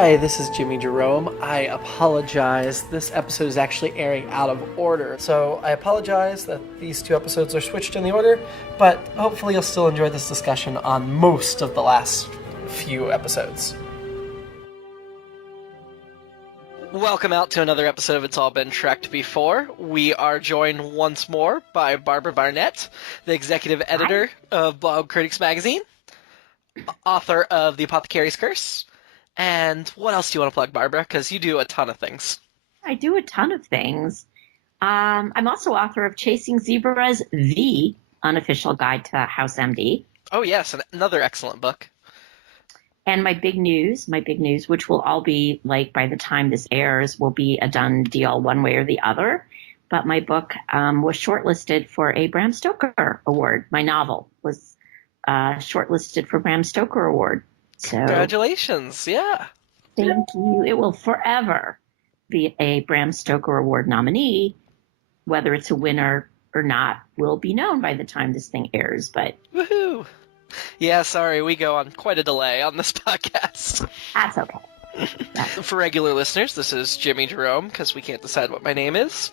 Hi, this is Jimmy-Jerome. I apologize. This episode is actually airing out of order. So I apologize that these two episodes are switched in the order, but hopefully you'll still enjoy this discussion on most of the last few episodes. Welcome out to another episode of It's All Been Trekked Before. We are joined once more by Barbara Barnett, the executive editor of Blog Critics Magazine, author of The Apothecary's Curse. And what else do you want to plug, Barbara? Because you do a ton of things. I do a ton of things. I'm also author of Chasing Zebras, the unofficial guide to House MD. Oh, yes, another excellent book. And my big news, which will all be, like, by the time this airs, will be a done deal one way or the other. But my book was shortlisted for a Bram Stoker Award. My novel was shortlisted for Bram Stoker Award. So, congratulations, yeah. Thank you. It will forever be a Bram Stoker Award nominee. Whether it's a winner or not will be known by the time this thing airs. But woohoo! Yeah, sorry, we go on quite a delay on this podcast. That's okay. For regular listeners, this is Jimmy-Jerome, because we can't decide what my name is.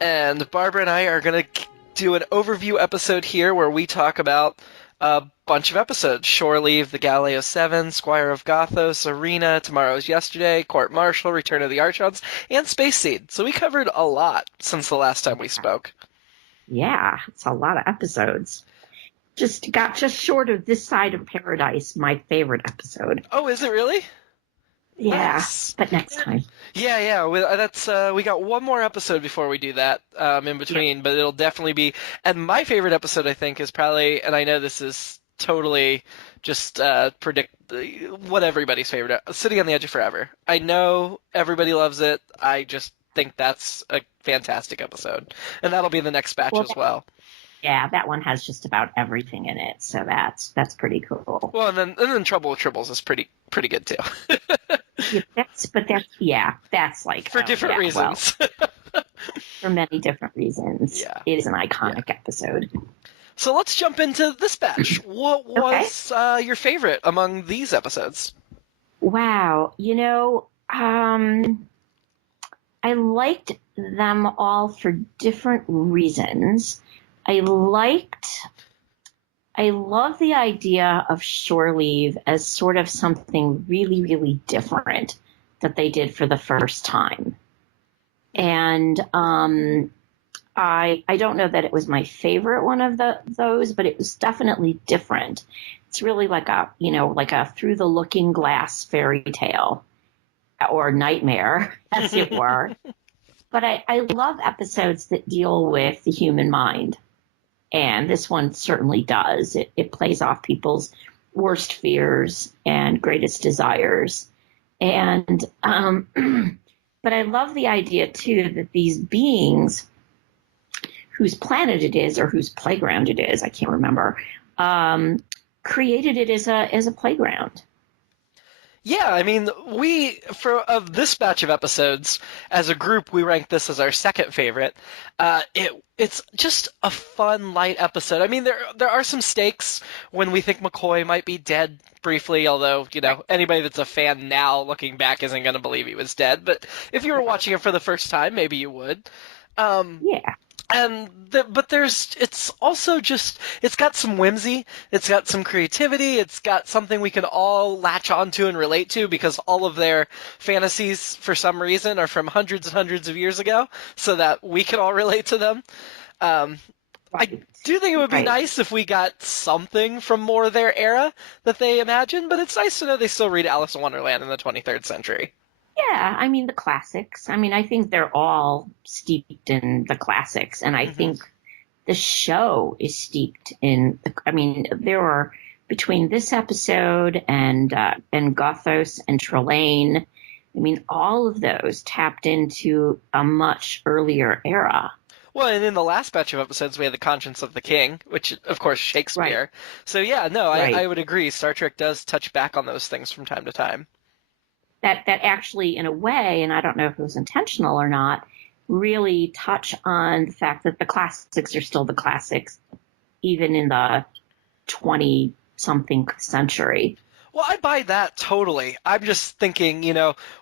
And Barbara and I are going to do an overview episode here where we talk about a bunch of episodes. Shore Leave, The Galileo 7, Squire of Gothos, Arena, Tomorrow's Yesterday, Court Martial, Return of the Archons, and Space Seed. So we covered a lot since the last time we spoke. Yeah, it's a lot of episodes. Just short of This Side of Paradise, my favorite episode. Oh, is it really? Yeah, nice. But next time. Yeah. We got one more episode before we do that in between, but it'll definitely be. And my favorite episode, I think, is probably, and I know this is totally just predict what everybody's favorite, Sitting on the Edge of Forever. I know everybody loves it. I just think that's a fantastic episode, and that'll be the next batch as well. Yeah, that one has just about everything in it, so that's pretty cool. Well, and then Trouble with Tribbles is pretty good too. That's like for different reasons. Well, for many different reasons. Yeah. It is an iconic episode. So let's jump into this batch. What was your favorite among these episodes? Wow, I liked them all for different reasons. I love the idea of Shore Leave as sort of something really, really different that they did for the first time. And I don't know that it was my favorite one of those, but it was definitely different. It's really like a through the looking glass fairy tale or nightmare, as it were. But I love episodes that deal with the human mind. And this one certainly does. It plays off people's worst fears and greatest desires. And but I love the idea, too, that these beings whose planet it is or whose playground it is, I can't remember, created it as a playground. Yeah, I mean, of this batch of episodes, as a group, we ranked this as our second favorite. It's just a fun, light episode. I mean, there are some stakes when we think McCoy might be dead briefly, although, anybody that's a fan now looking back isn't going to believe he was dead. But if you were watching it for the first time, maybe you would. Yeah. But it's also just, it's got some whimsy, it's got some creativity, it's got something we can all latch onto and relate to because all of their fantasies, for some reason, are from hundreds and hundreds of years ago, so that we can all relate to them. I do think it would be nice if we got something from more of their era that they imagine, but it's nice to know they still read Alice in Wonderland in the 23rd century. Yeah, I mean, the classics. I mean, I think they're all steeped in the classics. And I think the show is steeped in, there are, between this episode and Gothos and Trelane, I mean, all of those tapped into a much earlier era. Well, and in the last batch of episodes, we had The Conscience of the King, which, of course, Shakespeare. Right. So, yeah, no, I would agree. Star Trek does touch back on those things from time to time. That actually, in a way, and I don't know if it was intentional or not, really touch on the fact that the classics are still the classics, even in the 20-something century. Well, I buy that totally. I'm just thinking,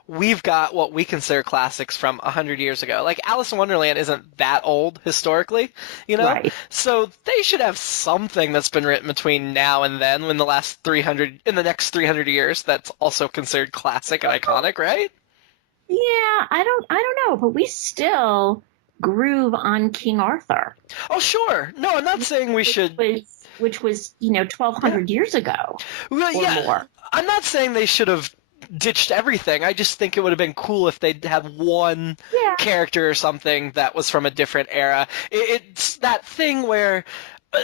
we've got what we consider classics from 100 years ago. Like Alice in Wonderland isn't that old historically, you know? Right. So they should have something that's been written between now and then in the next 300 years that's also considered classic and iconic, right? Yeah, I don't know, but we still groove on King Arthur, Oh, sure. No, I'm not saying we which should. was which was, Yeah. 1200 years ago Well, or yeah. more. I'm not saying they should have ditched everything. I just think it would have been cool if they'd had one Yeah. character or something that was from a different era. It's that thing where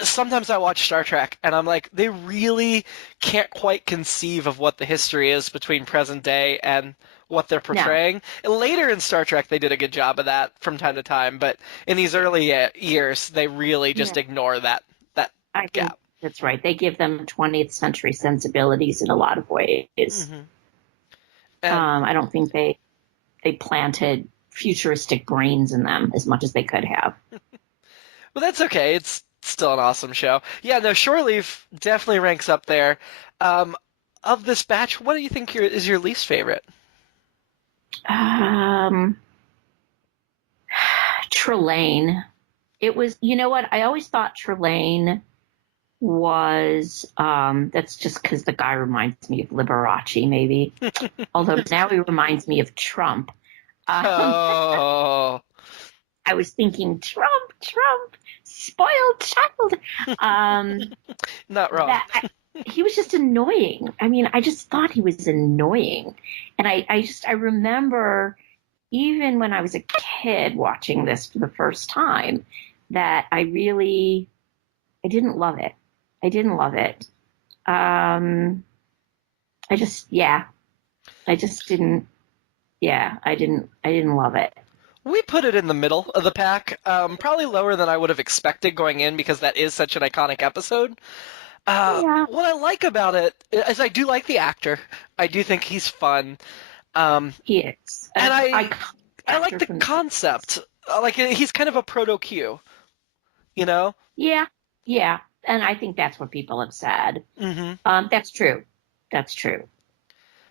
sometimes I watch Star Trek and I'm like, they really can't quite conceive of what the history is between present day and what they're No. portraying. Later in Star Trek, they did a good job of that from time to time, but in these early years, they really Yeah. just ignore that I think gap. that's right. They give them 20th century sensibilities in a lot of ways. Hmm. And I don't think they planted futuristic brains in them as much as they could have. But that's okay. It's still an awesome show. Yeah, no, Shore Leave definitely ranks up there. Um, of this batch, what do you think is your least favorite? Um, Trelane. It was, you know what? I always thought Trelane was, that's just because the guy reminds me of Liberace, maybe. Although now he reminds me of Trump. Um, Oh, I was thinking, Trump, spoiled child. Um, not wrong. that he was just annoying. I mean, I just thought he was annoying. And I remember even when I was a kid watching this for the first time that I didn't love it. I didn't love it. Yeah, I just didn't, yeah, I didn't love it. We put it in the middle of the pack, probably lower than I would have expected going in because that is such an iconic episode. Yeah, What I like about it is I do like the actor. I do think he's fun. he is. And Iconic I like actor the from the 60s. concept. Like he's kind of a proto Q, you know? Yeah, yeah. And I think that's what people have said. Hmm. That's true. That's true.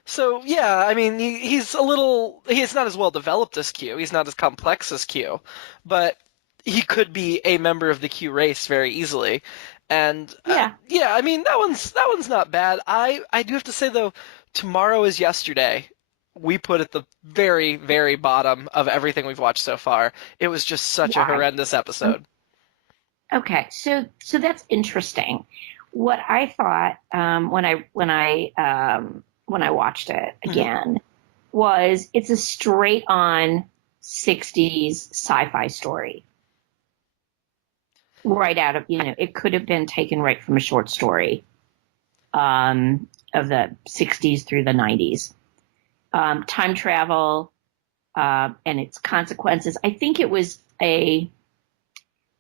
So yeah, I mean he's not as well developed as Q. He's not as complex as Q, but he could be a member of the Q race very easily. And Yeah. yeah, I mean that one's not bad. I do have to say though, Tomorrow is Yesterday. We put at the very, very bottom of everything we've watched so far. It was just such a Why? horrendous episode. Okay. So that's interesting. What I thought when I watched it Hmm. again was it's a straight on 60s sci-fi story. Right out of, it could have been taken right from a short story of the 60s through the 90s. Time travel and its consequences. I think I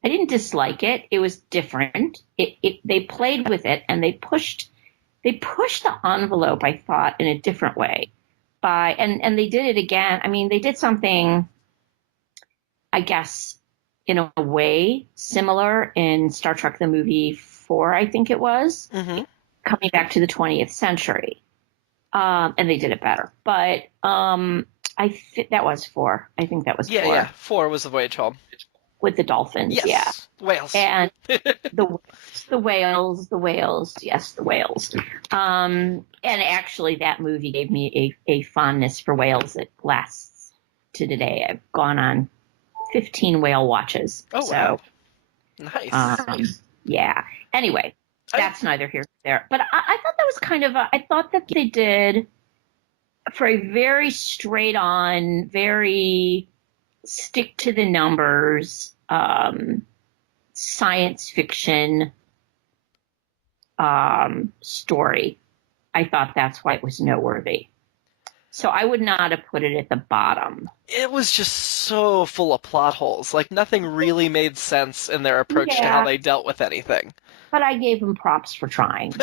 didn't dislike it. It was different. They played with it and they pushed the envelope, I thought, in a different way. And they did it again. I mean, they did something, I guess, in a way similar in Star Trek the movie 4, I think it was, Hmm. coming back to the 20th century. And they did it better. But that was 4. I think that was Yeah, 4 yeah. 4 was the voyage home. with the dolphins. Yeah. Yes, Wales. And the whales, yes, the whales. And actually, that movie gave me a fondness for whales that lasts to today. I've gone on 15 whale watches. Oh wow, nice. Yeah. Anyway, that's neither here nor there. But I thought that was I thought that they did for a very straight on, very stick to the numbers, science fiction story. I thought that's why it was noteworthy. So I would not have put it at the bottom. It was just so full of plot holes. Like nothing really made sense in their approach to how Yeah, they dealt with anything. but I gave them props for trying.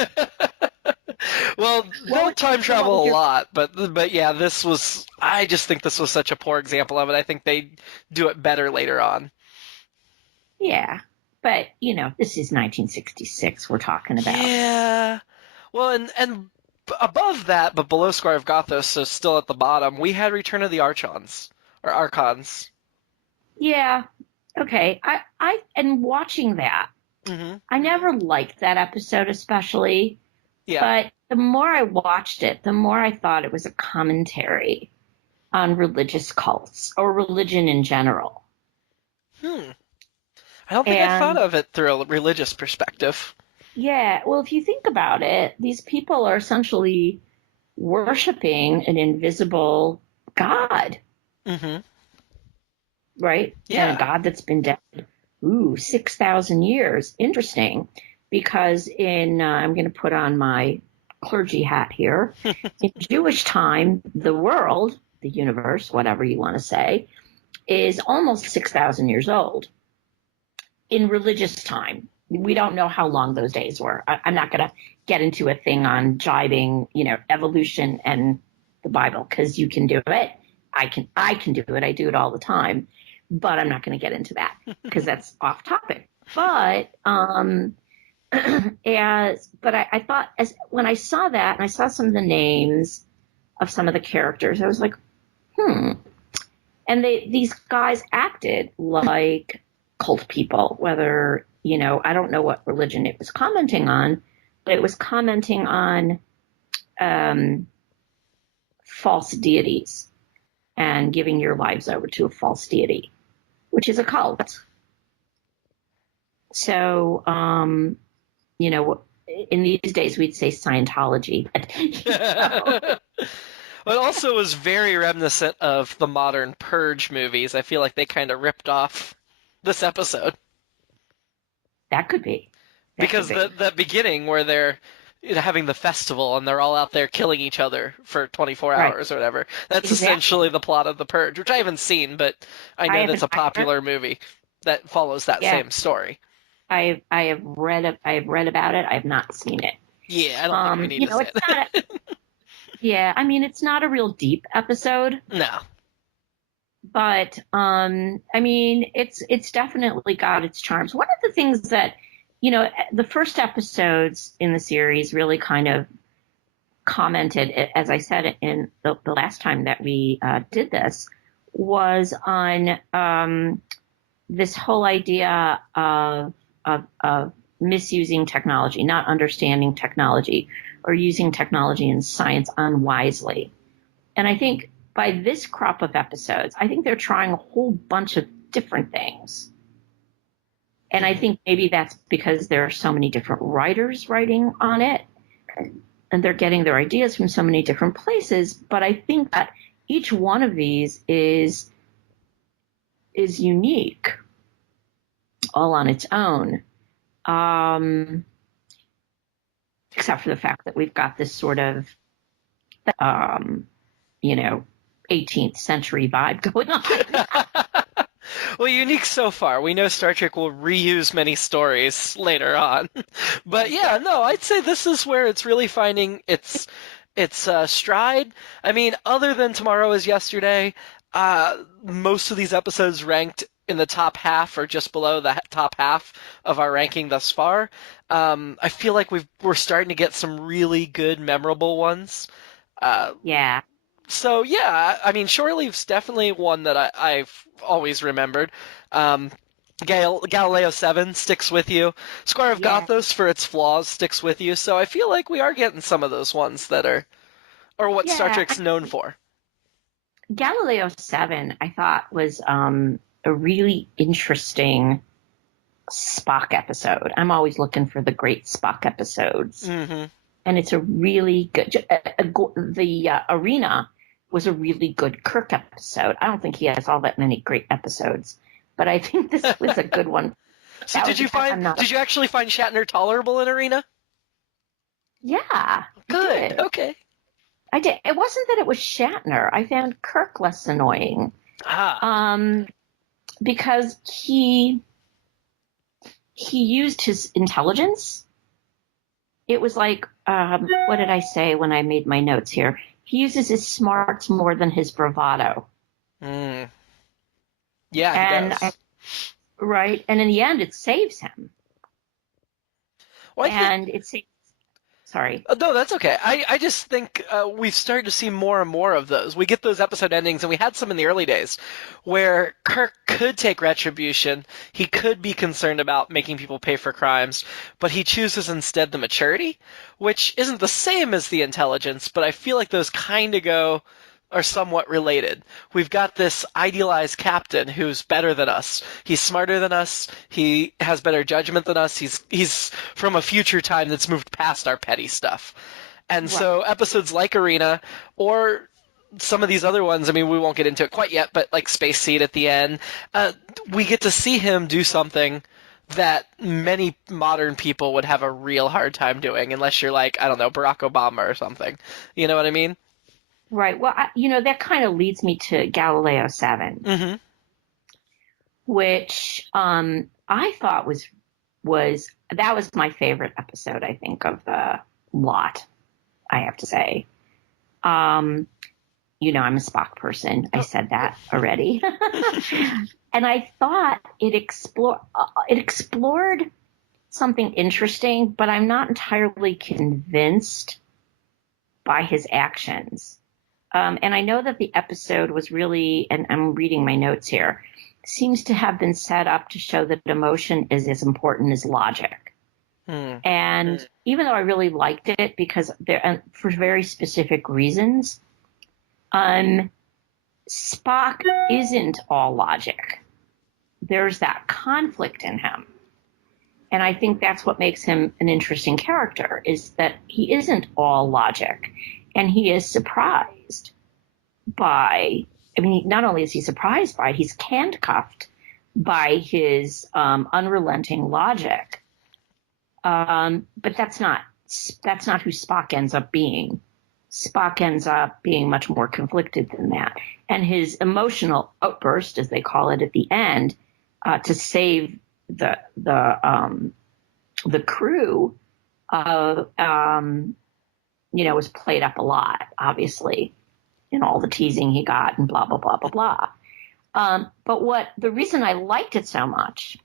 Well, they'll time what was travel a your lot, but yeah, this was. I just think this was such a poor example of it. I think they do it better later on. Yeah, but this is 1966 we're talking about. Yeah. Well, and above that, but below Squire of Gothos, so still at the bottom, we had Return of the Archons, or Archons. Yeah. Okay. And watching that, Mm-hmm. I never liked that episode especially, Yeah. but the more I watched it, the more I thought it was a commentary on religious cults or religion in general. I don't think I thought And of it through a religious perspective. yeah, well, if you think about it, these people are essentially worshiping an invisible God, Mm-hmm. right? And a Yeah. God that's been dead, 6,000 years. Interesting, because I'm going to put on my clergy hat here. In Jewish time, the world, the universe, whatever you want to say, is almost 6,000 years old. In religious time, we don't know how long those days were. I'm not going to get into a thing on jibing, evolution and the Bible, because you can do it. I can do it. I do it all the time, but I'm not going to get into that because that's off topic. But I thought, as when I saw that and I saw some of the names of some of the characters, I was like, and these guys acted like cult people, whether, I don't know what religion it was commenting on, but it was commenting on false deities and giving your lives over to a false deity, which is a cult. So, in these days we'd say Scientology. But, But it also was very reminiscent of the modern Purge movies. I feel like they kind of ripped off this episode. that could be. Because the beginning where they're having the festival and they're all out there killing each other for 24 Right. hours or whatever. That's Exactly. essentially the plot of The Purge, which I haven't seen, but I know that's a popular movie that follows that same story. I have read about it. I have not seen it. Yeah, I don't think we need to say that. Yeah, I mean, it's not a real deep episode. No. But I mean, it's definitely got its charms. One of the things that, the first episodes in the series really kind of commented, as I said in the last time that we did this, was on this whole idea of misusing technology, not understanding technology, or using technology and science unwisely. And I think by this crop of episodes, I think they're trying a whole bunch of different things. And I think maybe that's because there are so many different writers writing on it, and they're getting their ideas from so many different places. But I think that each one of these is unique, all on its own. Except for the fact that we've got this sort of, 18th century vibe going on. Well, unique so far. We know Star Trek will reuse many stories later on. But yeah, no, I'd say this is where it's really finding its stride. I mean, other than Tomorrow is Yesterday, most of these episodes ranked in the top half or just below the top half of our ranking thus far. I feel like we're starting to get some really good, memorable ones. Yeah. So yeah, I mean, Shore Leave's definitely one that I've always remembered. Galileo 7 sticks with you. Square of Gothos, for its flaws, sticks with you. So I feel like we are getting some of those ones that are what Star Trek's known for. Galileo 7, I thought, was a really interesting Spock episode. I'm always looking for the great Spock episodes. Mm-hmm. And it's a really good, the Arena was a really good Kirk episode. I don't think he has all that many great episodes, but I think this was a good one. So did you actually find Shatner tolerable in Arena? Yeah. Good. Okay. I did. It wasn't that it was Shatner. I found Kirk less annoying. Because he used his intelligence. It was like, what did I say when I made my notes here? He uses his smarts more than his bravado. Mm. Yeah, he does. Right. And in the end, it saves him. Well, it saves Sorry. No, that's okay. I just think we've started to see more and more of those. We get those episode endings, and we had some in the early days where Kirk could take retribution. He could be concerned about making people pay for crimes, but he chooses instead the maturity, which isn't the same as the intelligence, but I feel like those kind of are somewhat related. We've got this idealized captain who's better than us. He's smarter than us. He has better judgment than us. He's from a future time that's moved past our petty stuff. And so episodes like Arena or some of these other ones, I mean, we won't get into it quite yet, but like Space Seed at the end, we get to see him do something that many modern people would have a real hard time doing unless you're like, I don't know, Barack Obama or something. You know what I mean? Right. Well, that kind of leads me to Galileo 7, Mm-hmm. which I thought was that was my favorite episode, I think, of the lot, I have to say. I'm a Spock person. I said that already. And I thought it explored something interesting, but I'm not entirely convinced by his actions. And I know that the episode was really, and I'm reading my notes here, seems to have been set up to show that emotion is as important as logic. And even though I really liked it because for very specific reasons, Spock isn't all logic. There's that conflict in him. And I think that's what makes him an interesting character, is that he isn't all logic. And he is surprised by, not only is he surprised by it, he's handcuffed by his unrelenting logic. But that's not who Spock ends up being. Spock ends up being much more conflicted than that. And his emotional outburst, as they call it at the end, to save the crew, was played up a lot, obviously, in all the teasing he got and blah, blah, blah, blah, blah. But the reason I liked it so much,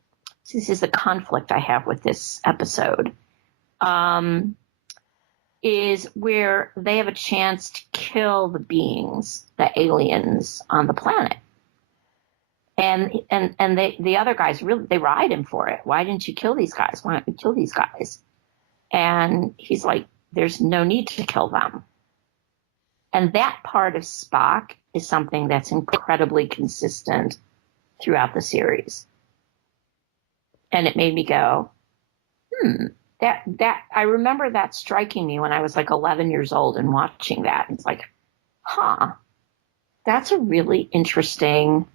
this is the conflict I have with this episode, is where they have a chance to kill the beings, the aliens on the planet. And the other guys really, they ride him for it. Why didn't you kill these guys? Why don't you kill these guys? And he's like, there's no need to kill them. And that part of Spock is something that's incredibly consistent throughout the series. And it made me go, that I remember that striking me when I was like 11 years old and watching that. It's like, that's a really interesting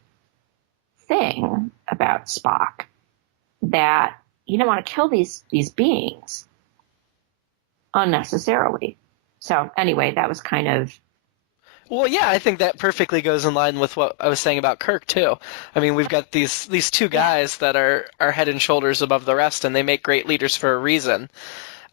thing about Spock, that you don't want to kill these beings unnecessarily. So anyway, that was kind of... Well, yeah, I think that perfectly goes in line with what I was saying about Kirk too. I mean, we've got these two guys that are head and shoulders above the rest, and they make great leaders for a reason.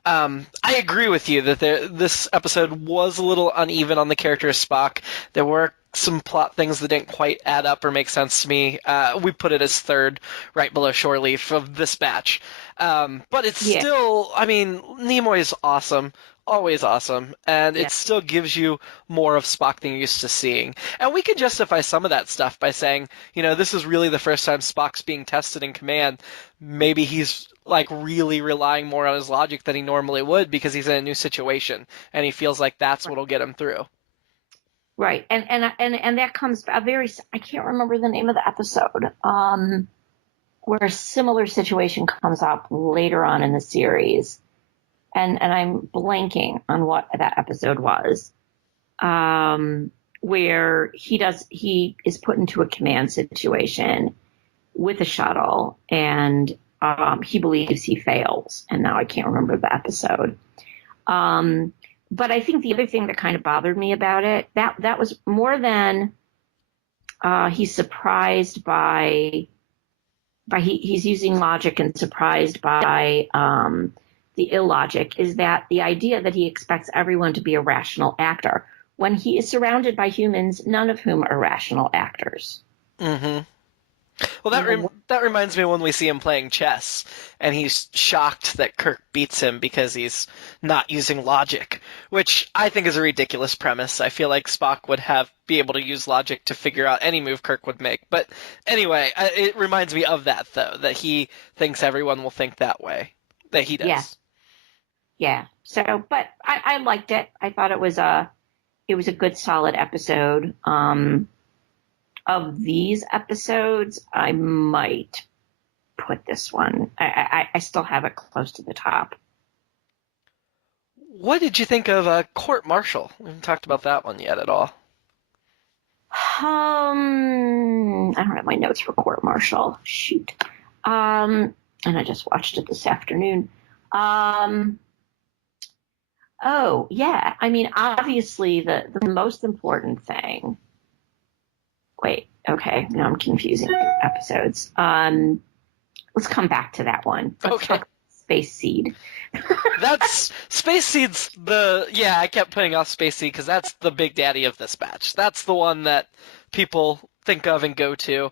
I agree with you that this episode was a little uneven on the character of Spock. There were some plot things that didn't quite add up or make sense to me. We put it as third, right below Shore Leave of this batch. But it's still, Nimoy is awesome. Always awesome, and it still gives you more of Spock than you're used to seeing. And we can justify some of that stuff by saying, this is really the first time Spock's being tested in command. Maybe he's like really relying more on his logic than he normally would because he's in a new situation, and he feels like that's what'll get him through. Right, and that comes I can't remember the name of the episode, where a similar situation comes up later on in the series. And I'm blanking on what that episode was, where he is put into a command situation with a shuttle, and he believes he fails. And now I can't remember the episode. But I think the other thing that kind of bothered me about it, that was more than he's surprised by he's using logic and surprised by the illogic, is that the idea that he expects everyone to be a rational actor when he is surrounded by humans, none of whom are rational actors. Mm-hmm. Well, that reminds me when we see him playing chess, and he's shocked that Kirk beats him because he's not using logic, which I think is a ridiculous premise. I feel like Spock would be able to use logic to figure out any move Kirk would make. But anyway, it reminds me of that, though, that he thinks everyone will think that way, that he does. Yeah. Yeah. So, but I liked it. I thought it was a good, solid episode. Of these episodes, I might put this one. I still have it close to the top. What did you think of Court Martial? We haven't talked about that one yet at all. I don't have my notes for Court Martial. Shoot. And I just watched it this afternoon. Oh, yeah. I mean, obviously, the most important thing. Wait, okay. Now I'm confusing episodes. Let's come back to that one. Let's talk Space Seed. That's Space Seed's I kept putting off Space Seed because that's the big daddy of this batch. That's the one that people think of and go to.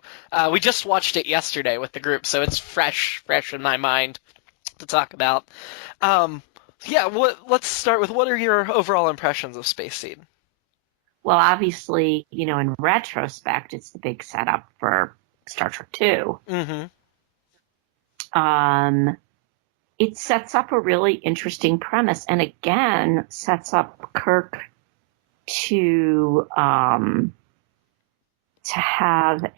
We just watched it yesterday with the group, so it's fresh in my mind to talk about. Let's start with, what are your overall impressions of Space Seed? Well, obviously, in retrospect, it's the big setup for Star Trek II. Mm-hmm. It sets up a really interesting premise, and again, sets up Kirk to have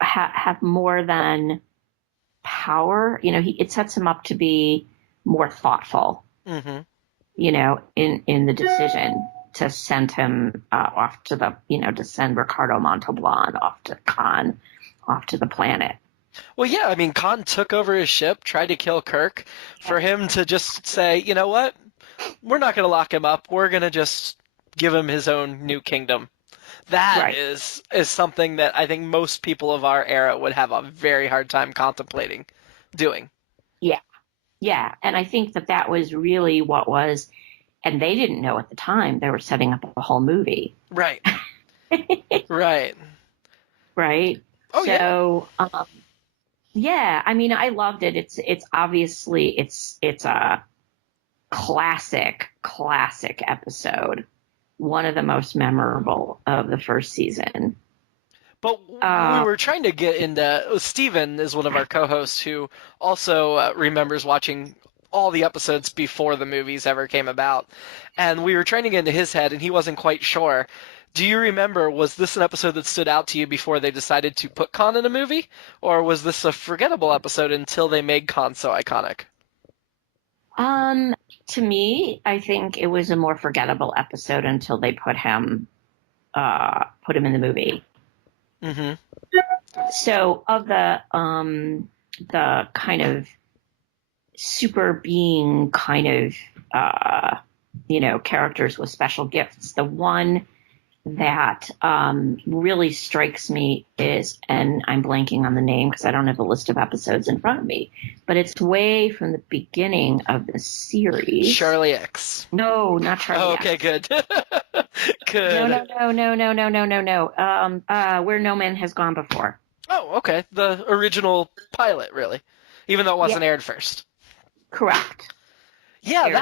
have more than power. It sets him up to be more thoughtful. Mm-hmm. In the decision to send him off to to send Ricardo Montalban off to the planet. Well, yeah, I mean, Khan took over his ship, tried to kill Kirk. For him to just say, you know what, we're not going to lock him up. We're going to just give him his own new kingdom. That is something that I think most people of our era would have a very hard time contemplating doing. Yeah. Yeah, and I think that was really what was, and they didn't know at the time they were setting up a whole movie. Right. Right. Right. Oh, so, yeah. I mean, I loved it. It's obviously it's a classic episode, one of the most memorable of the first season. But we were trying to get into... Steven is one of our co-hosts who also remembers watching all the episodes before the movies ever came about. And we were trying to get into his head, and he wasn't quite sure. Do you remember, was this an episode that stood out to you before they decided to put Khan in a movie? Or was this a forgettable episode until they made Khan so iconic? To me, I think it was a more forgettable episode until they put him in the movie. Mm-hmm. So of the kind of super being kind of characters with special gifts, the one that really strikes me is, and I'm blanking on the name because I don't have a list of episodes in front of me, but it's way from the beginning of the series. Charlie X. No, not Charlie X. Okay, good. Good. No. Where No Man Has Gone Before. Oh, okay. The original pilot, really. Even though it wasn't aired first. Correct. Yeah, Aired.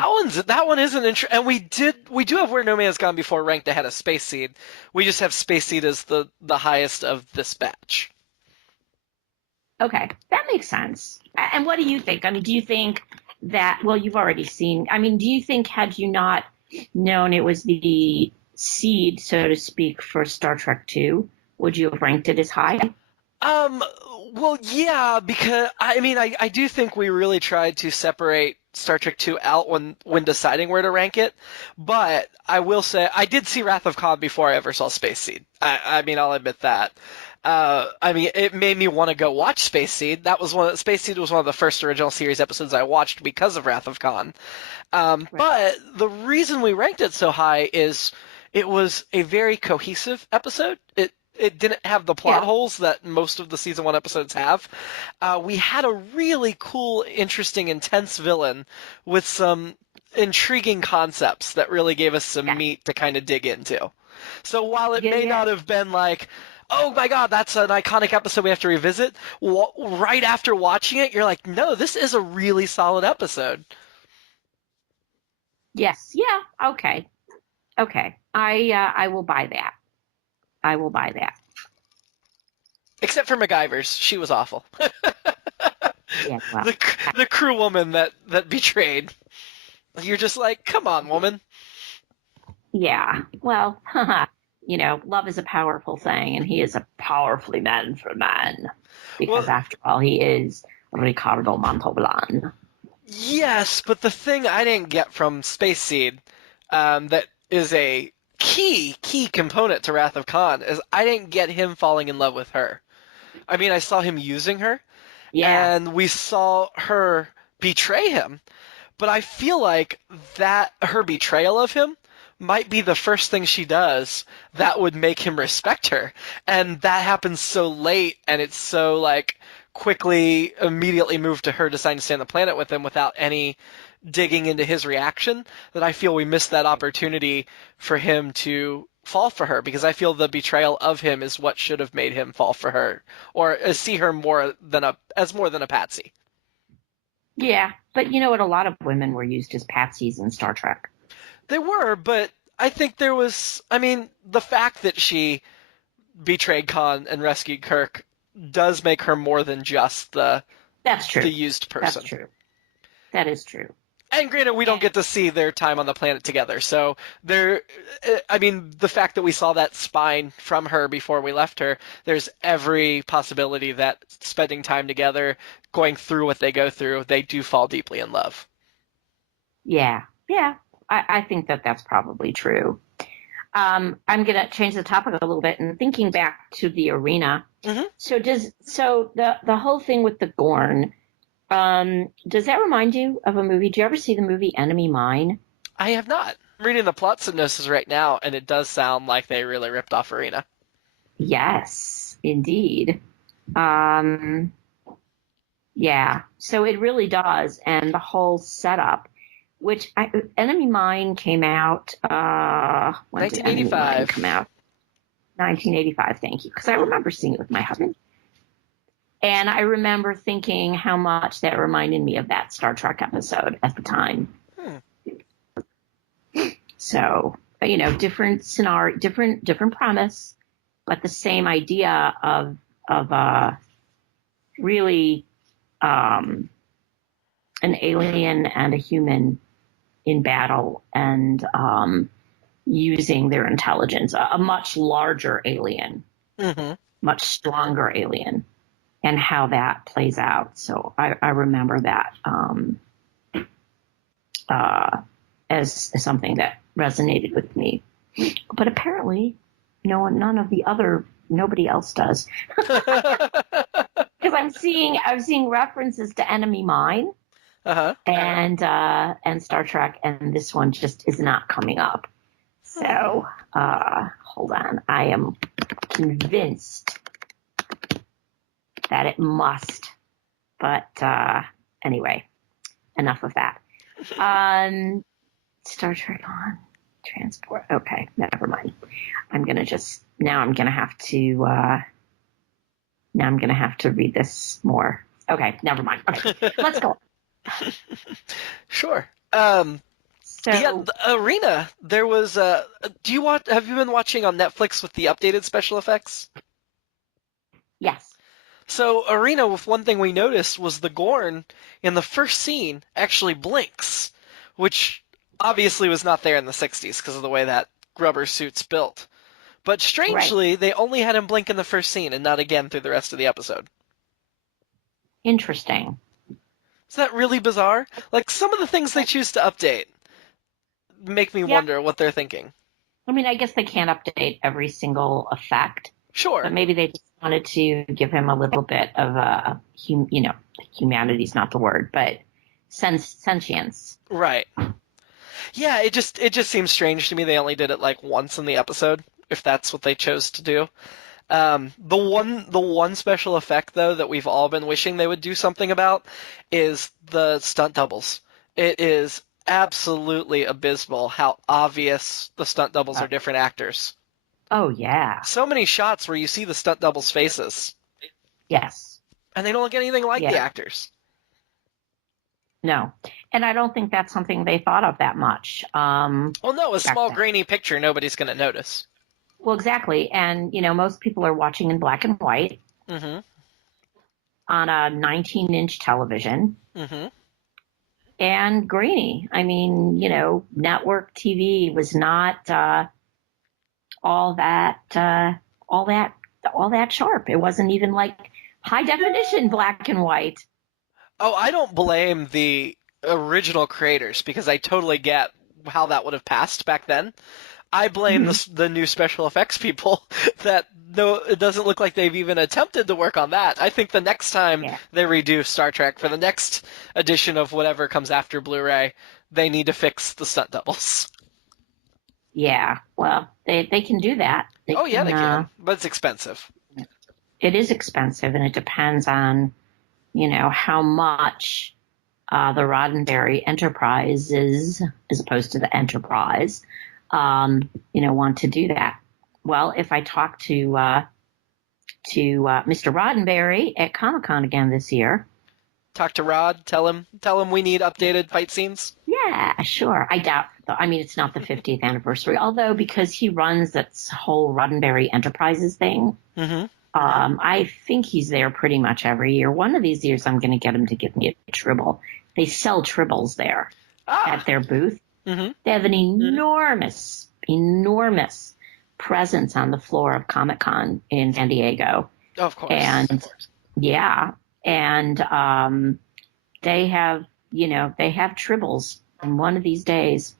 that one is an interesting, and we do have Where No Man Has Gone Before ranked ahead of Space Seed. We just have Space Seed as the highest of this batch. Okay, that makes sense. And what do you think? I mean, do you think that, well, you've already seen, I mean, do you think had you not known it was the seed, so to speak, for Star Trek II, would you have ranked it as high? Well, yeah, because, I mean, I do think we really tried to separate Star Trek II out when deciding where to rank it, but I will say, I did see Wrath of Khan before I ever saw Space Seed. I mean, I'll admit that. I mean, it made me want to go watch Space Seed. Space Seed was one of the first original series episodes I watched because of Wrath of Khan. Right. But the reason we ranked it so high is it was a very cohesive episode. It didn't have the plot holes that most of the season 1 episodes have. We had a really cool, interesting, intense villain with some intriguing concepts that really gave us some meat to kind of dig into. So while it may not have been like, oh my god, that's an iconic episode we have to revisit. Right after watching it, you're like, no, this is a really solid episode. Yes. Yeah. Okay. Okay. I will buy that. I will buy that. Except for MacGyver's, she was awful. Yeah. Well. the the crew woman that betrayed. You're just like, come on, woman. Yeah. Well. Love is a powerful thing, and he is a powerfully man for man, because Well, after all, he is Ricardo Montalban. yes, but the thing I didn't get from Space Seed, that is a key component to Wrath of Khan, is I didn't get him falling in love with her. I mean, I saw him using her, Yeah. and we saw her betray him. But I feel like that her betrayal of him might be the first thing she does that would make him respect her. And that happens so late, and it's so like quickly immediately moved to her deciding to stay on the planet with him without any digging into his reaction, that I feel we missed that opportunity for him to fall for her, because I feel the betrayal of him is what should have made him fall for her, or see her more than a patsy. Yeah. But you know what? A lot of women were used as patsies in Star Trek. They were, but I think there was. I mean, the fact that she betrayed Khan and rescued Kirk does make her more than just That's true. the used person. That's true. That is true. And granted, we don't get to see their time on the planet together, so there. I mean, the fact that we saw that spine from her before we left her, there's every possibility that spending time together, going through what they go through, they do fall deeply in love. Yeah. Yeah. I think that that's probably true. I'm going to change the topic a little bit and thinking back to the arena. Mm-hmm. So the whole thing with the Gorn, does that remind you of a movie? Do you ever see the movie Enemy Mine? I have not. I'm reading the plot synopsis right now, and it does sound like they really ripped off Arena. Yes, indeed. Yeah, so it really does. And the whole setup, Enemy Mine came out, when did Enemy Mine 1985. come out? 1985, thank you. Because I remember seeing it with my husband. And I remember thinking how much that reminded me of that Star Trek episode at the time. So, different scenario, different premise, but the same idea of really an alien and a human in battle, and using their intelligence, a much larger alien, Mm-hmm. much stronger alien, and how that plays out. So I remember that as something that resonated with me. But apparently, nobody else does. Because I'm seeing references to Enemy Mine, and Star Trek, and this one just is not coming up. So hold on, I am convinced that it must. But anyway, enough of that. Star Trek on transport. Okay, never mind. I'm gonna have to read this more. Okay, never mind. Okay, let's go. Sure. So Yeah, the Arena. There was. Have you been watching on Netflix with the updated special effects? yes. So Arena, with one thing we noticed was the Gorn in the first scene actually blinks, which obviously was not there in the 60s because of the way that rubber suit's built. But strangely, They only had him blink in the first scene and not again through the rest of the episode. Interesting. Is that really bizarre? Like, some of the things they choose to update make me wonder what they're thinking. I mean, I guess they can't update every single effect. Sure. But maybe they just wanted to give him a little bit of humanity's not the word, but sentience. Right. Yeah, it just seems strange to me they only did it like once in the episode, if that's what they chose to do. The one special effect though that we've all been wishing they would do something about is the stunt doubles. It is absolutely abysmal how obvious the stunt doubles are different actors. Oh, yeah. So many shots where you see the stunt doubles' faces, Yes. and they don't look anything like the Yeah. actors. No. And I don't think that's something they thought of that much Well, no, a back small, then. grainy picture, nobody's going to notice. Well, exactly. And, most people are watching in black and white Mm-hmm. on a 19-inch television Mm-hmm. and grainy. I mean, network TV was not all that all that all that sharp. It wasn't even like high definition black and white. Oh, I don't blame the original creators because I totally get how that would have passed back then. I blame Mm-hmm. the new special effects people that no, it doesn't look like they've even attempted to work on that. I think the next time Yeah. they redo Star Trek for the next edition of whatever comes after Blu-ray, they need to fix the stunt doubles. Yeah. Well, they can do that. They Oh yeah, can they can, but it's expensive. it is expensive and it depends on, how much the Roddenberry Enterprises, as opposed to the Enterprise, want to do that. Well, if I talk to Mr. Roddenberry at Comic-Con again this year. Talk to Rod, tell him we need updated fight scenes. Yeah, sure. I doubt. I mean, it's not the 50th anniversary, although because he runs that whole Roddenberry Enterprises thing, Mm-hmm. I think he's there pretty much every year. One of these years, I'm going to get him to give me a Tribble. They sell Tribbles there Ah. at their booth. Mm-hmm. They have an enormous, enormous presence on the floor of Comic-Con in San Diego. Oh, of course. And yeah, and they have Tribbles. And one of these days,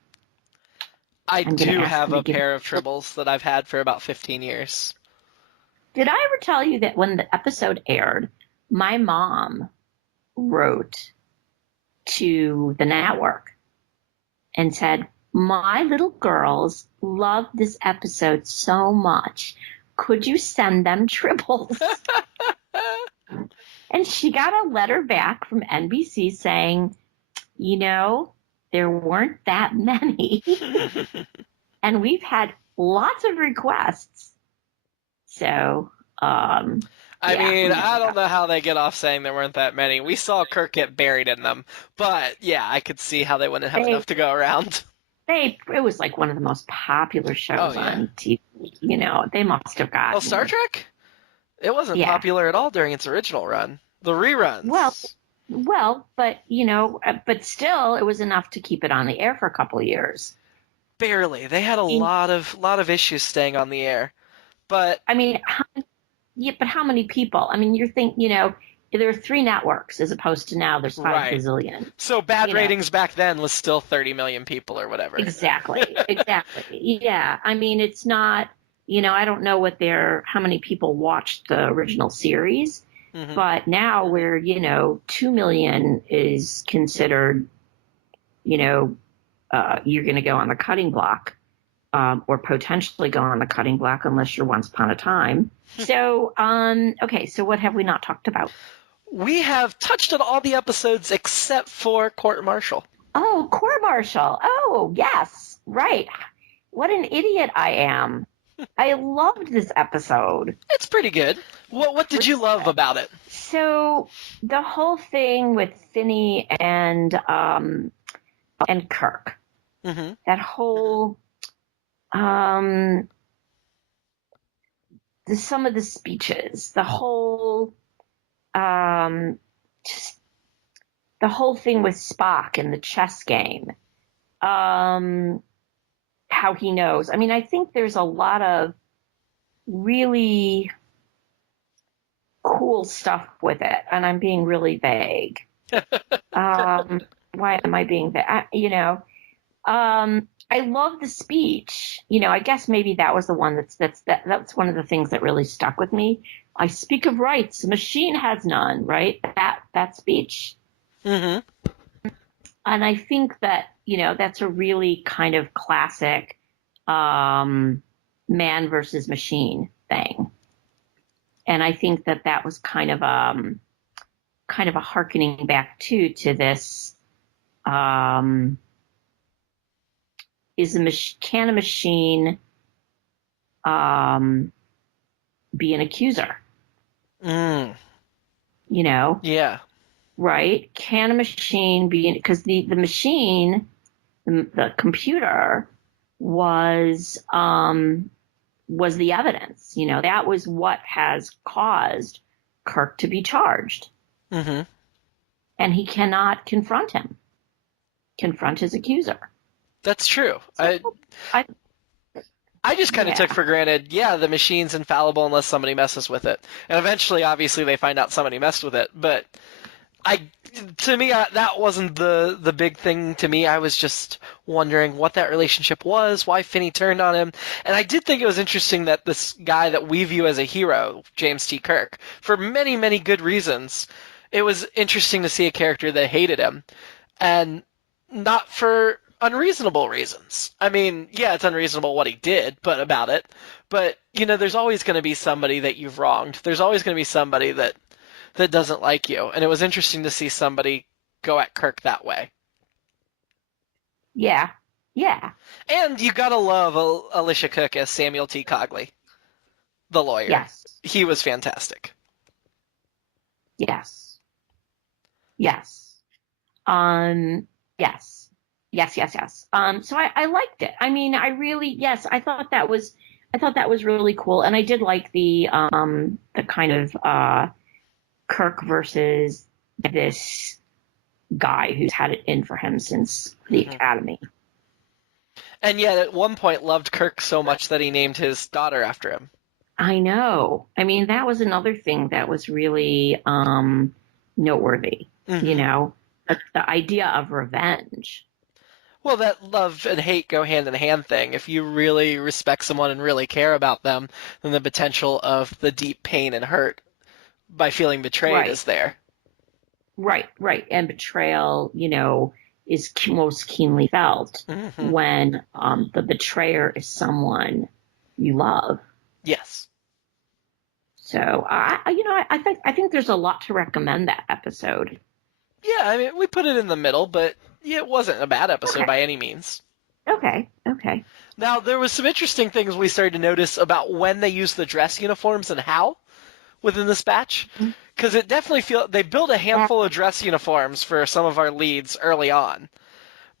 I I'm going do to ask have them to a give. pair of Tribbles that I've had for about 15 years. Did I ever tell you that when the episode aired, my mom wrote to the network and said, "My little girls love this episode so much. Could you send them Tribbles?" And she got a letter back from NBC saying, there weren't that many. And we've had lots of requests. So, I yeah, mean, we never I don't got. know how they get off saying there weren't that many. We saw Kirk get buried in them, but yeah, I could see how they wouldn't have enough to go around. It was like one of the most popular shows on TV. They must have gotten. Well, Star Trek? It wasn't Yeah. popular at all during its original run. The reruns. Well, but still, it was enough to keep it on the air for a couple of years. Barely. They had a lot of issues staying on the air. But I mean, but how many people? I mean, there are 3 networks as opposed to now there's 5 right. gazillion. So bad ratings back then was still 30 million people or whatever. Exactly. Yeah. I mean, it's not, I don't know how many people watched the original series, but now where, 2 million is considered, you're going to go on the cutting block. Or potentially go on the cutting block unless you're Once Upon a Time. So, okay, so what have we not talked about? We have touched on all the episodes except for Court Martial. Oh, Court Martial. Oh, yes, right. What an idiot I am. I loved this episode. It's pretty good. What did you love about it? So, the whole thing with Finney and Kirk. Mm-hmm. That whole some of the speeches, the whole just the whole thing with Spock and the chess game, how he knows. I mean, I think there's a lot of really cool stuff with it, and I'm being really vague. Why am I being vague? I love the speech. I guess maybe that was the one that's one of the things that really stuck with me. I speak of rights, the machine has none, right? That speech. Mm-hmm. And I think that, that's a really kind of classic man versus machine thing. And I think that was kind of a hearkening back to this can a machine be an accuser? Mm. You know, Yeah. right? Can a machine be, because the machine, the computer was the evidence. You know, that was what has caused Kirk to be charged. Mm-hmm. And he cannot confront his accuser. That's true. So I just kind of yeah, took for granted, yeah, the machine's infallible unless somebody messes with it. And eventually, obviously, they find out somebody messed with it. But to me, that wasn't the big thing to me. I was just wondering what that relationship was, why Finney turned on him. And I did think it was interesting that this guy that we view as a hero, James T. Kirk, for many, many good reasons, it was interesting to see a character that hated him. And not for unreasonable reasons. I mean, yeah, it's unreasonable what he did, but about it. But, there's always going to be somebody that you've wronged. There's always going to be somebody that doesn't like you. And it was interesting to see somebody go at Kirk that way. yeah, yeah. And you got to love Alicia Cook as Samuel T. Cogley, the lawyer. Yes, He was fantastic. yes, yes. Yes, yes. So I liked it. I mean, I really, yes, I thought that was really cool, and I did like the kind of Kirk versus this guy who's had it in for him since the academy. And yet, at one point, loved Kirk so much that he named his daughter after him. I know. I mean, that was another thing that was really noteworthy. Mm-hmm. You know, the idea of revenge. Well, that love and hate go hand in hand thing. If you really respect someone and really care about them, then the potential of the deep pain and hurt by feeling betrayed is there. Right. And betrayal, is most keenly felt when the betrayer is someone you love. Yes. So I think there's a lot to recommend that episode. Yeah, I mean, we put it in the middle, but it wasn't a bad episode by any means. Okay. Now, there was some interesting things we started to notice about when they use the dress uniforms and how within this batch. Because it definitely they built a handful of dress uniforms for some of our leads early on.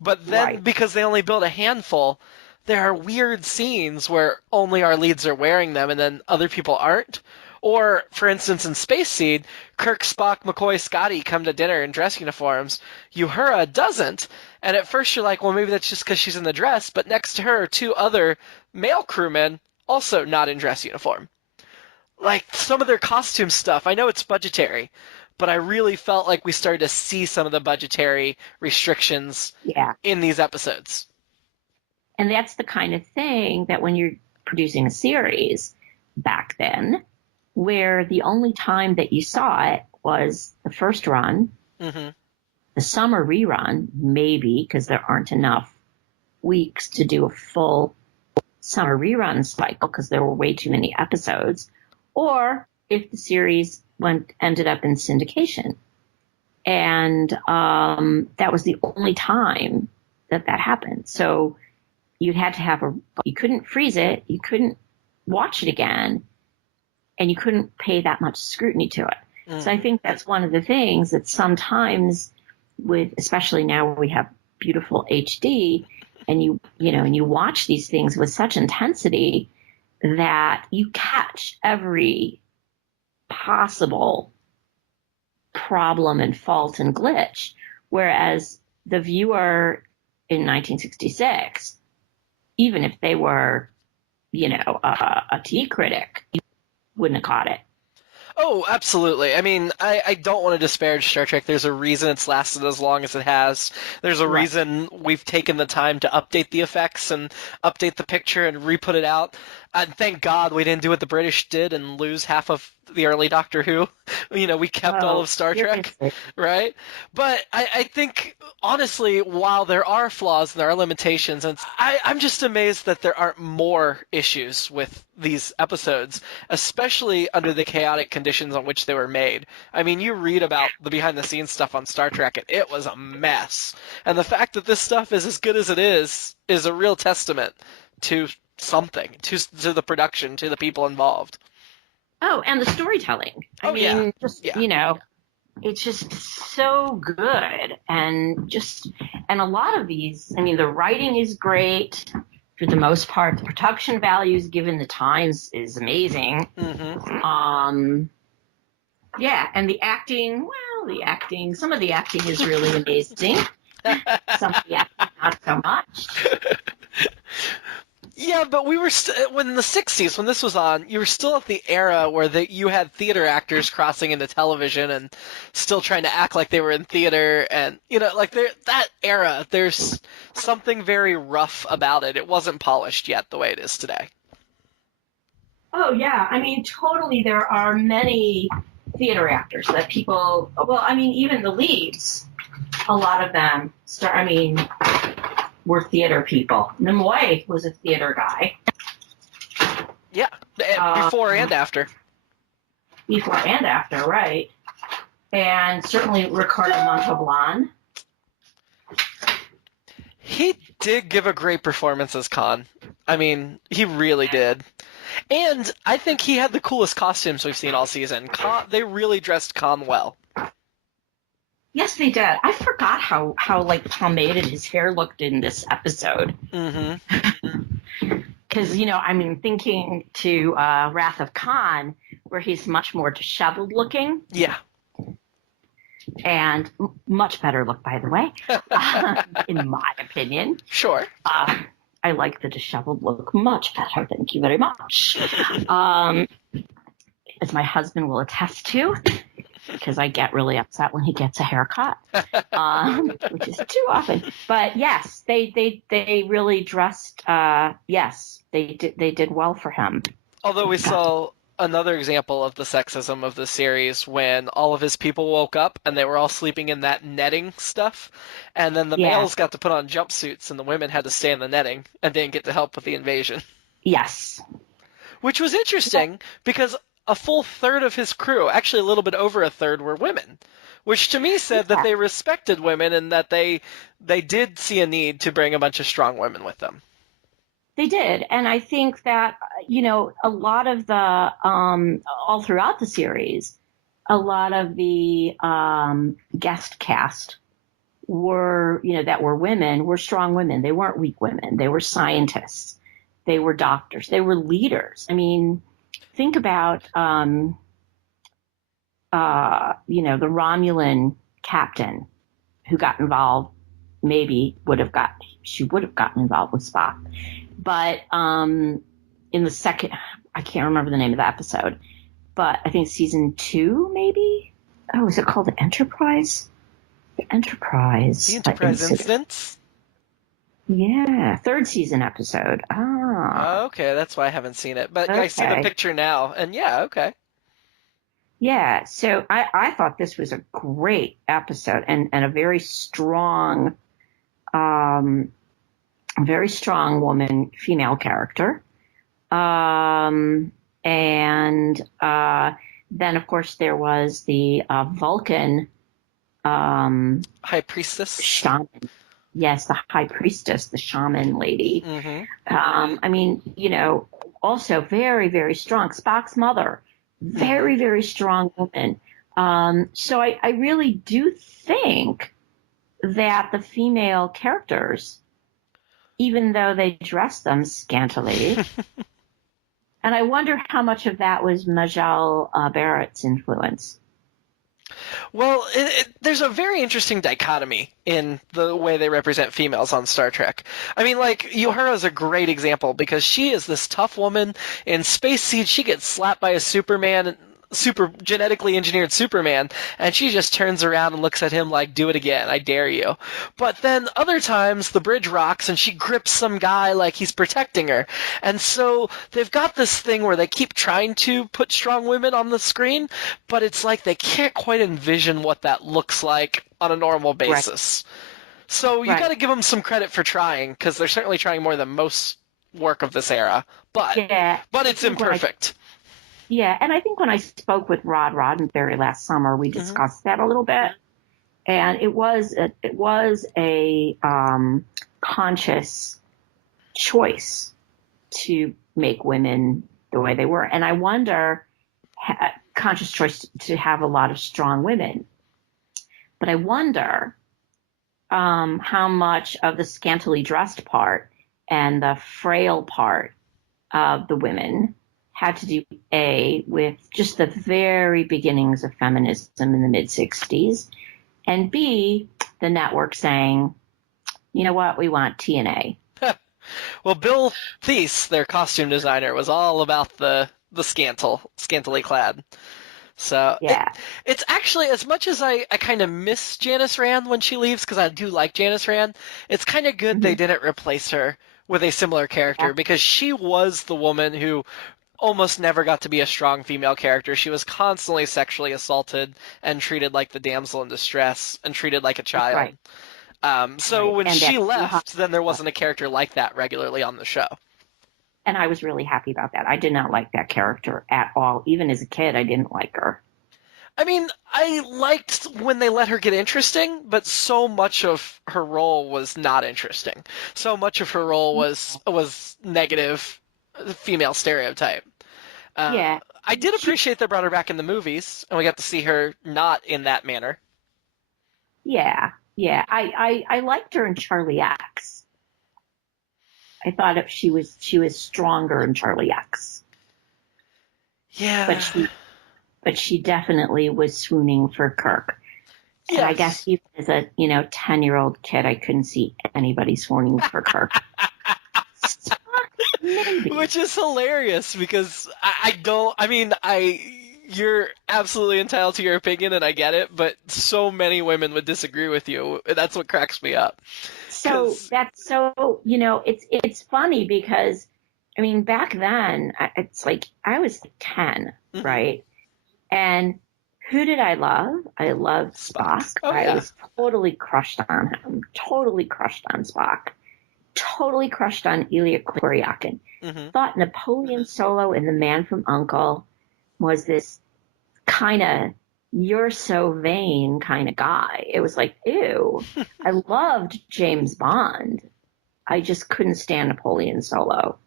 But then, because they only built a handful, there are weird scenes where only our leads are wearing them and then other people aren't. Or, for instance, in Space Seed, Kirk, Spock, McCoy, Scotty come to dinner in dress uniforms. Uhura doesn't, and at first you're like, well, maybe that's just because she's in the dress, but next to her are two other male crewmen also not in dress uniform. Like, some of their costume stuff, I know it's budgetary, but I really felt like we started to see some of the budgetary restrictions in these episodes. And that's the kind of thing that when you're producing a series back then, where the only time that you saw it was the first run, the summer rerun, maybe, because there aren't enough weeks to do a full summer rerun cycle because there were way too many episodes, or if the series ended up in syndication. And that was the only time that happened. So you had to you couldn't freeze it, you couldn't watch it again, and you couldn't pay that much scrutiny to it. So I think that's one of the things that sometimes especially now we have beautiful HD, and you watch these things with such intensity that you catch every possible problem and fault and glitch. Whereas the viewer in 1966, even if they were, a tea critic, wouldn't have caught it. Oh, absolutely. I mean, I don't want to disparage Star Trek. There's a reason it's lasted as long as it has. There's a reason we've taken the time to update the effects and update the picture and re-put it out. And thank God we didn't do what the British did and lose half of the early Doctor Who. We kept all of Star Trek, right? But I think, honestly, while there are flaws and there are limitations, and I'm just amazed that there aren't more issues with these episodes, especially under the chaotic conditions on which they were made. I mean, you read about the behind-the-scenes stuff on Star Trek, and it was a mess. And the fact that this stuff is as good as it is a real testament to something to the production, to the people involved. Oh, and the storytelling. I Yeah. mean, just, it's just so good. And a lot of these, I mean, the writing is great for the most part. The production values, given the times, is amazing. Mm-hmm. Yeah, and the acting, some of the acting is really amazing. Some of the acting, not so much. Yeah, but we were when in the 60s, when this was on, you were still at the era where you had theater actors crossing into television and still trying to act like they were in theater, and like that era, there's something very rough about it. It wasn't polished yet the way it is today. Oh yeah, I mean, totally. There are many theater actors that people. Well, I mean, even the leads, a lot of them were theater people. Nimoy was a theater guy. Yeah, before and after. Before and after, right. And certainly Ricardo Montalban. He did give a great performance as Khan. I mean, he really did. And I think he had the coolest costumes we've seen all season. They really dressed Khan well. Yes, they did. I forgot how like pomaded his hair looked in this episode. Mm-hmm. Because, thinking to Wrath of Khan, where he's much more disheveled looking. Yeah. And much better look, by the way, in my opinion. Sure. I like the disheveled look much better. Thank you very much. As my husband will attest to, because I get really upset when he gets a haircut, which is too often. But yes, they really dressed. Yes, they did well for him. Although we saw another example of the sexism of the series when all of his people woke up and they were all sleeping in that netting stuff, and then the males got to put on jumpsuits and the women had to stay in the netting and didn't get to help with the invasion. Yes. Which was interesting because a full third of his crew, actually a little bit over a third, were women, which to me said that they respected women and that they did see a need to bring a bunch of strong women with them. They did. And I think that, a lot of the, all throughout the series, a lot of the guest cast were, that were women, were strong women. They weren't weak women. They were scientists. They were doctors. They were leaders. I mean, think about, the Romulan captain who got involved, she would have gotten involved with Spock. But in the second, I can't remember the name of the episode, but I think season 2, maybe? Oh, is it called the Enterprise? The Enterprise. The Enterprise Incidents? Yeah, 3rd season episode. Okay, that's why I haven't seen it. But I see the picture now, and yeah, okay. Yeah, so I thought this was a great episode and a very strong woman, female character. And then, of course, there was the Vulcan High Priestess? Shaman. Yes, the High Priestess, the shaman lady. Mm-hmm. Also very, very strong. Spock's mother, very, very strong woman. So I really do think that the female characters, even though they dress them scantily, and I wonder how much of that was Majel Barrett's influence. Well, there's a very interesting dichotomy in the way they represent females on Star Trek. I mean, like, Uhura's a great example because she is this tough woman in Space Siege. She gets slapped by a genetically engineered Superman, and she just turns around and looks at him like, do it again, I dare you. But then other times the bridge rocks and she grips some guy like he's protecting her. And so they've got this thing where they keep trying to put strong women on the screen, but it's like they can't quite envision what that looks like on a normal basis. Right. So you got to give them some credit for trying, because they're certainly trying more than most work of this era. But it's imperfect. Yeah, and I think when I spoke with Rod Roddenberry last summer, we discussed that a little bit, and it was a conscious choice to make women the way they were. And I wonder, conscious choice to have a lot of strong women. But I wonder how much of the scantily dressed part and the frail part of the women had to do, A, with just the very beginnings of feminism in the mid-'60s, and B, the network saying, you know what, we want TNA. Well, Bill Thies, their costume designer, was all about the scantily clad. So Yeah. it's actually, as much as I kind of miss Janice Rand when she leaves, because I do like Janice Rand, it's kind of good they didn't replace her with a similar character, Yeah. because she was the woman who almost never got to be a strong female character. She was constantly sexually assaulted and treated like the damsel in distress and treated like a That's child. right. So Right. when And she that, left, then there wasn't a character like that regularly on the show. and I was really happy about that. I did not like that character at all. Even as a kid, I didn't like her. I mean, I liked when they let her get interesting, but so much of her role was not interesting. So much of her role was negative female stereotype. Yeah. I did She, appreciate they brought her back in the movies, and we got to see her not in that manner. yeah. Yeah. I liked her in Charlie X. I thought she was stronger in Charlie X. Yeah. But she definitely was swooning for Kirk. And I guess Yes. even as a 10-year-old kid, I couldn't see anybody swooning for Kirk. Maybe. Which is hilarious because I don't. I mean, you're absolutely entitled to your opinion, and I get it. But so many women would disagree with you. That's what cracks me up. So that's so it's funny because I mean back then it's like I was 10, right? And who did I love? I loved Spock. Oh, I yeah. was totally crushed on him. Totally crushed on Spock. Totally crushed on Ilya Kuryakin. Thought Napoleon Solo in The Man from U.N.C.L.E. was this kind of you're so vain kind of guy. It was like, ew. I loved James Bond. I just couldn't stand Napoleon Solo.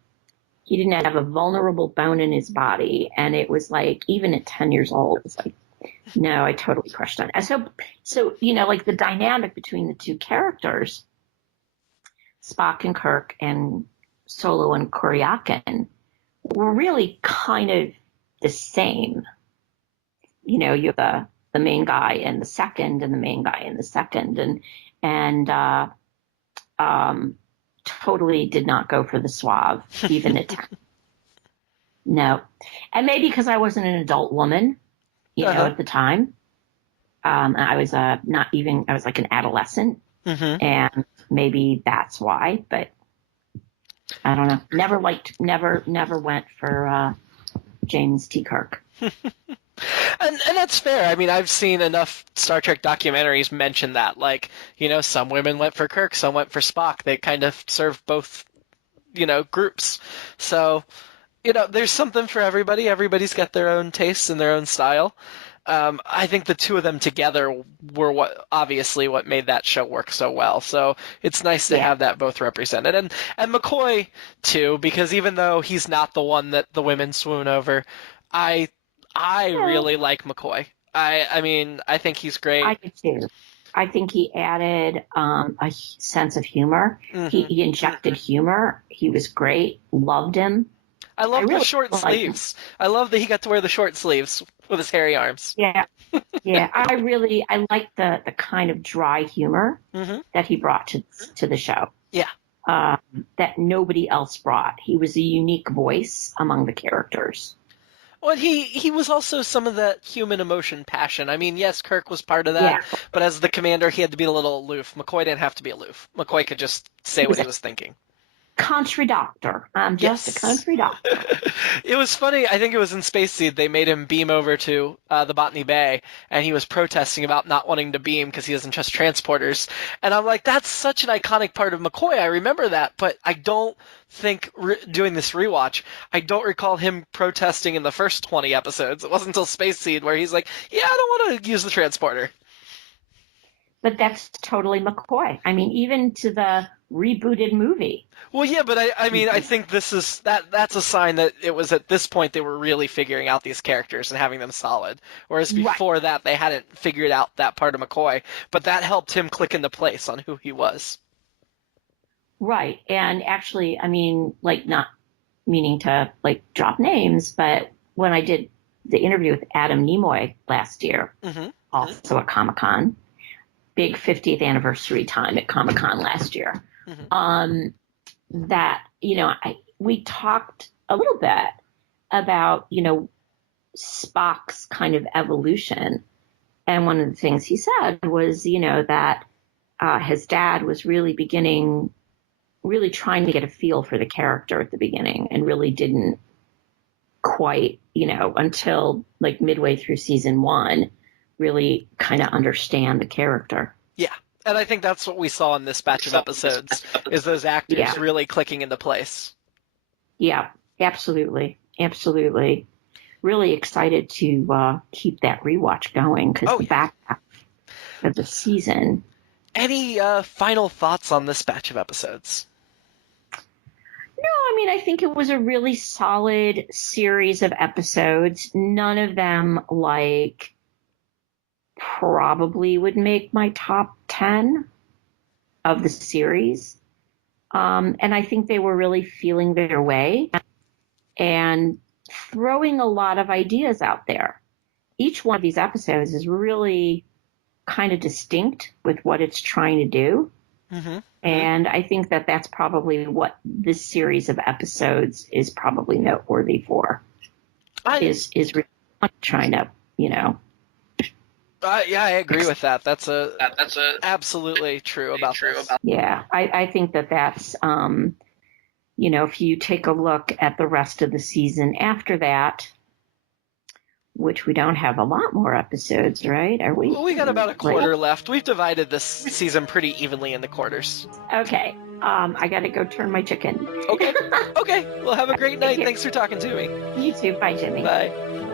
He didn't have a vulnerable bone in his body. And it was like, even at 10 years old, it's like, no, I totally crushed on it. So, like the dynamic between the two characters, Spock and Kirk and Solo and Kuryakin, were really kind of the same. You have the main guy and the second, and the main guy and the second, and totally did not go for the suave, even at 10. No, and maybe because I wasn't an adult woman, at the time. I was I was like an adolescent, and maybe that's why. But I don't know. Never went for James T. Kirk. And that's fair. I mean, I've seen enough Star Trek documentaries mention that. Like, some women went for Kirk, some went for Spock. They kind of serve both, groups. So, there's something for everybody. Everybody's got their own tastes and their own style. I think the two of them together were what made that show work so well. So it's nice to have that both represented. And McCoy, too, because even though he's not the one that the women swoon over, I really like McCoy. I mean, I think he's great. I do too. I think he added a sense of humor. He injected humor. He was great. Loved him. I love the short sleeves. I love that he got to wear the short sleeves with his hairy arms. Yeah. Yeah. I like the kind of dry humor that he brought to the show. Yeah. That nobody else brought. He was a unique voice among the characters. Well, he was also some of that human emotion, passion. I mean, yes, Kirk was part of that, but as the commander, he had to be a little aloof. McCoy didn't have to be aloof. McCoy could just say what he was thinking. Country doctor. I'm just a country doctor. It was funny. I think it was in Space Seed. They made him beam over to the Botany Bay, and he was protesting about not wanting to beam because he doesn't trust transporters. And I'm like, that's such an iconic part of McCoy. I remember that, but I don't think doing this rewatch, I don't recall him protesting in the first 20 episodes. It wasn't until Space Seed where he's like, yeah, I don't want to use the transporter. But that's totally McCoy. I mean, even to the rebooted movie. Well, yeah, but I mean, I think that's a sign that it was at this point they were really figuring out these characters and having them solid. Whereas Right. before that, they hadn't figured out that part of McCoy, but that helped him click into place on who he was. Right. And actually, I mean, like, not meaning to like drop names, but when I did the interview with Adam Nimoy last year, also at Comic-Con, big 50th anniversary time at Comic-Con last year, that, you know, we talked a little bit about, you know, Spock's kind of evolution. And one of the things he said was, you know, that his dad was really trying to get a feel for the character at the beginning and really didn't quite, you know, until like midway through season 1, really kind of understand the character. Yeah. And I think that's what we saw in this batch of episodes, is those actors really clicking into place. Yeah, absolutely. Absolutely. Really excited to keep that rewatch going, because the back half of the season. Any final thoughts on this batch of episodes? No, I mean, I think it was a really solid series of episodes. None of them, like, probably would make my top 10 of the series. And I think they were really feeling their way and throwing a lot of ideas out there. Each one of these episodes is really kind of distinct with what it's trying to do. And I think that that's probably what this series of episodes is probably noteworthy for. Is really trying to, you know. Yeah, I agree with that. That's absolutely true about this. Yeah, I think that that's, you know, if you take a look at the rest of the season after that, which we don't have a lot more episodes, right? Are we? Well, we got about a quarter left. We've divided this season pretty evenly into quarters. Okay. I got to go turn my chicken. Okay. Well, have a great night. Thanks for talking to me. You too. Bye, Jimmy. Bye.